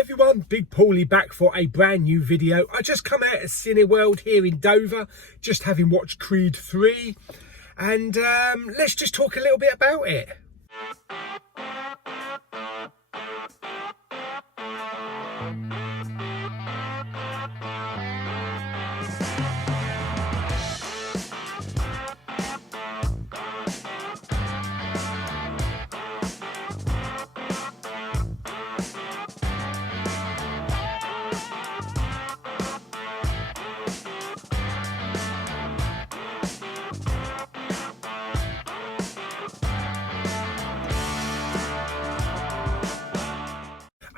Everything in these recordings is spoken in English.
everyone, Big Pauly back for a brand new video. I just come out of Cineworld here in Dover, just having watched Creed 3, and let's just talk a little bit about it.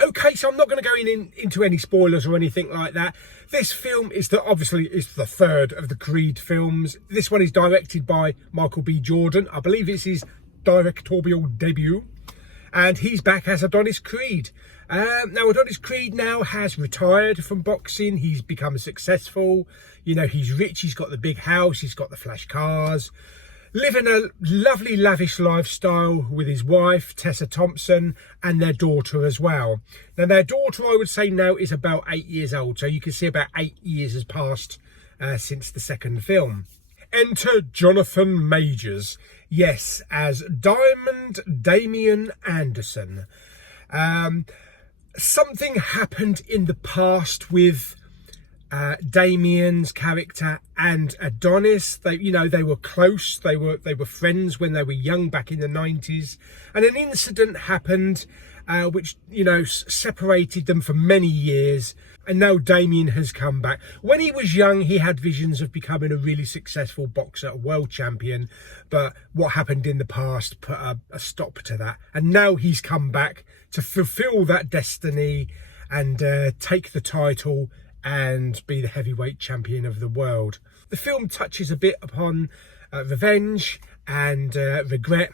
Okay, so I'm not going to go into any spoilers or anything like that. This film is obviously the third of the Creed films. This one is directed by Michael B. Jordan. I believe it's his directorial debut. And he's back as Adonis Creed. Now, Adonis Creed now has retired from boxing. He's become successful. You know, he's rich. He's got the big house. He's got the flash cars. Living a lovely, lavish lifestyle with his wife, Tessa Thompson, and their daughter as well. Now, their daughter, I would say now, is about 8 years old. So you can see about 8 years has passed since the second film. Enter Jonathan Majors. Yes, as Damien Anderson. Something happened in the past with Damien's character and Adonis. They were close. They were friends when they were young back in the 90s, and an incident happened which separated them for many years. And now Damien has come back. When he was young, he had visions of becoming a really successful boxer, a world champion, but what happened in the past put a stop to that. And now he's come back to fulfill that destiny and take the title and be the heavyweight champion of the world. The film touches a bit upon revenge and regret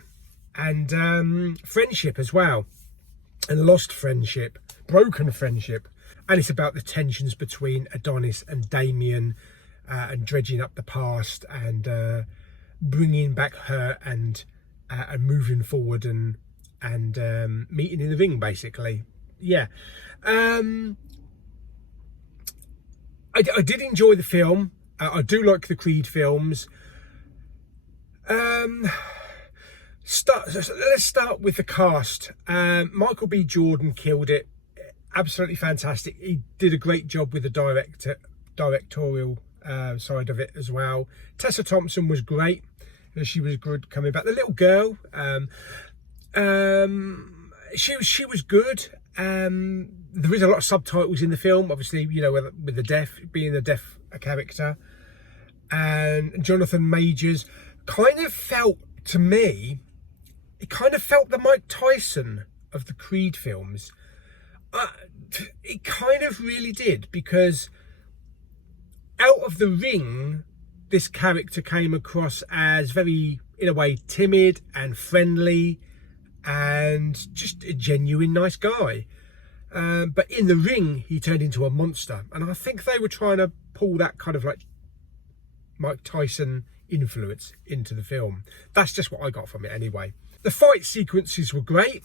and friendship as well, and lost friendship, broken friendship. And it's about the tensions between Adonis and Damien and dredging up the past and bringing back her and moving forward and meeting in the ring, basically. Yeah. I did enjoy the film. I do like the Creed films. Let's start with the cast. Michael B. Jordan killed it. Absolutely fantastic. He did a great job with the directorial side of it as well. Tessa Thompson was great. She was good coming back. The little girl, she was good. There is a lot of subtitles in the film, obviously, with the being the deaf character. And Jonathan Majors kind of felt, to me, it kind of felt the Mike Tyson of the Creed films. It kind of really did, because out of the ring, this character came across as very, in a way, timid and friendly and just a genuine nice guy. But in the ring, he turned into a monster. And I think they were trying to pull that kind of like Mike Tyson influence into the film. That's just what I got from it anyway. The fight sequences were great.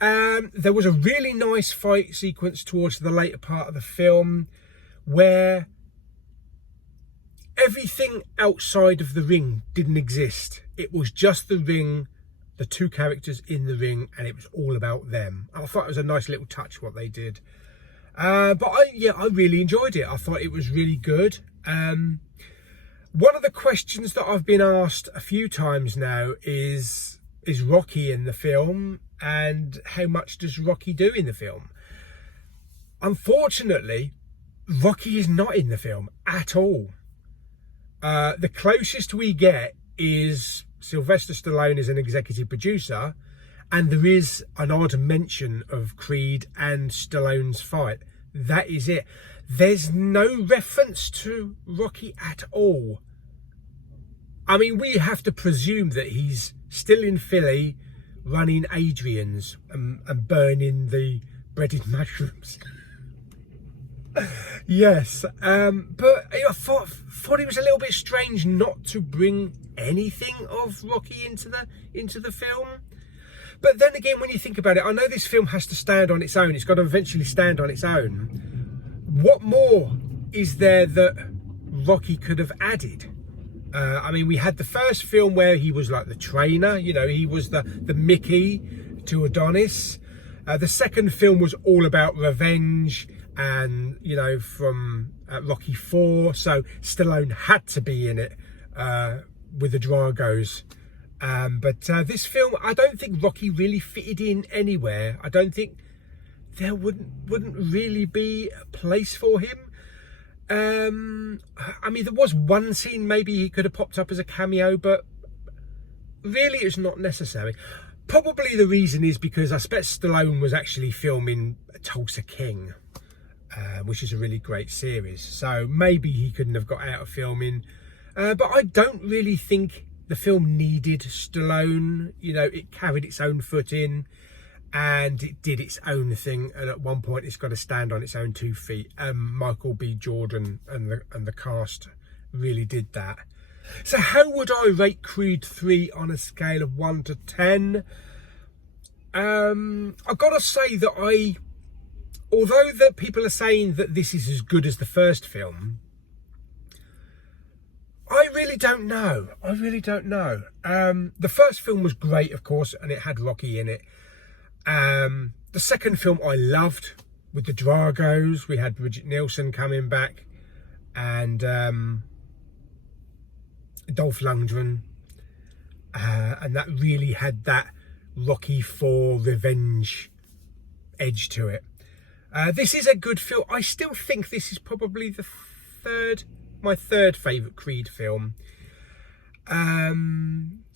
There was a really nice fight sequence towards the later part of the film where everything outside of the ring didn't exist. It was just the ring, the two characters in the ring, and it was all about them. I thought it was a nice little touch what they did. But I really enjoyed it. I thought it was really good. One of the questions that I've been asked a few times now is Rocky in the film, and how much does Rocky do in the film? Unfortunately, Rocky is not in the film at all. The closest we get is Sylvester Stallone is an executive producer, and there is an odd mention of Creed and Stallone's fight. That is it. There's no reference to Rocky at all. I mean, we have to presume that he's still in Philly running Adrian's and burning the breaded mushrooms. Yes, but I thought it was a little bit strange not to bring anything of Rocky into the film. But then again, when you think about it, I know this film has to stand on its own. It's got to eventually stand on its own. What more is there that Rocky could have added? I mean, we had the first film where he was like the trainer, you know, he was the Mickey to Adonis. The second film was all about revenge and, you know, from Rocky 4. So Stallone had to be in it with the Dragos. But this film, I don't think Rocky really fitted in anywhere. I don't think there wouldn't really be a place for him. I mean, there was one scene maybe he could have popped up as a cameo, but really it's not necessary. Probably the reason is because I expect Stallone was actually filming Tulsa King, which is a really great series. So maybe he couldn't have got out of filming. But I don't really think the film needed Stallone. You know, it carried its own footing and it did its own thing. And at one point it's got to stand on its own 2 feet. Michael B. Jordan and the cast really did that. So how would I rate Creed 3 on a scale of 1 to 10? I've got to say that although that people are saying that this is as good as the first film, I really don't know. I really don't know. The first film was great, of course, and it had Rocky in it. The second film I loved with the Dragos. We had Bridget Nielsen coming back and Dolph Lundgren, and that really had that Rocky 4 revenge edge to it. This is a good film. I still think this is probably my third favourite Creed film.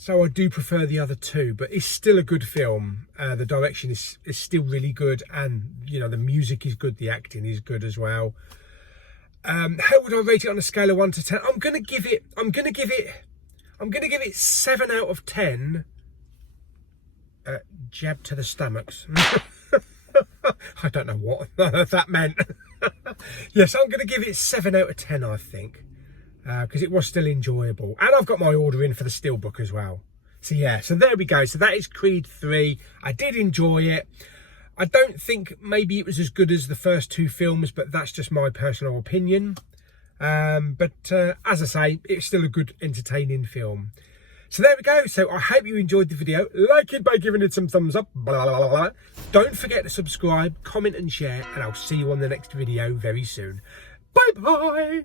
So I do prefer the other two, but it's still a good film. The direction is still really good, and you know, the music is good, the acting is good as well. How would I rate it on a scale of 1 to 10? I'm gonna give it 7 out of 10. Jab to the stomachs. I don't know what that meant. Yes, I'm going to give it 7 out of 10, I think, because it was still enjoyable. And I've got my order in for the Steelbook as well. So yeah, so there we go. So that is Creed 3. I did enjoy it. I don't think maybe it was as good as the first 2 films, but that's just my personal opinion. But as I say, it's still a good, entertaining film. So there we go. So I hope you enjoyed the video. Like it by giving it some thumbs up. Blah, blah, blah, blah. Don't forget to subscribe, comment and share. And I'll see you on the next video very soon. Bye-bye.